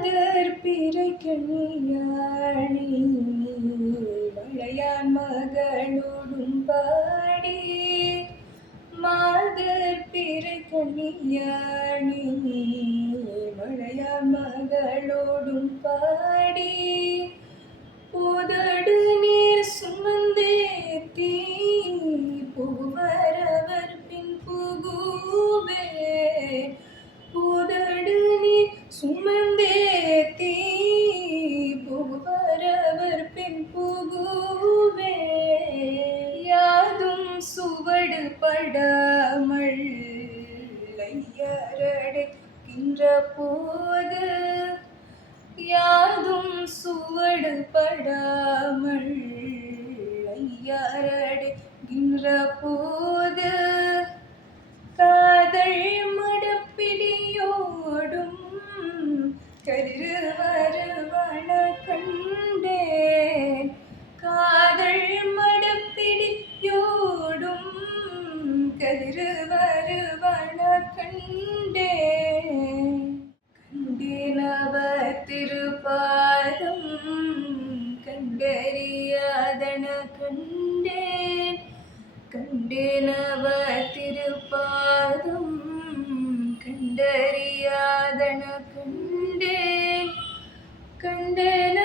மாதர் பிறை கண்ணியாணி மலையான் மகளோடும் பாடி மாதர் பிறை கண்ணியாணி மலையான் மகளோடும் பாடி போதடு நீர் சுமந்தேத்தி புகுவரவர் பின் புகுவே போதடு நீர் சுமந்தேத்தி புகுவரவர் பின் புகுவே யாதும் சுவடு படாமல் ஐயரடைக்கின்ற போது யாதும் சுவடு படாமல் ஐயரடைக்கின்ற போது காதல் மடப்பிடியோடும் கதிரு வருவன கண்டேன் காதல் மடப்பிடியோடும் கதிரு வருவன கண்டேன் கண்டேனவ திருப்பாதம் கண்டறியாதன கண்டேன் கண்டேனவ திருப்பாதம் கண்டறியாதன கண்டேன் கண்டேன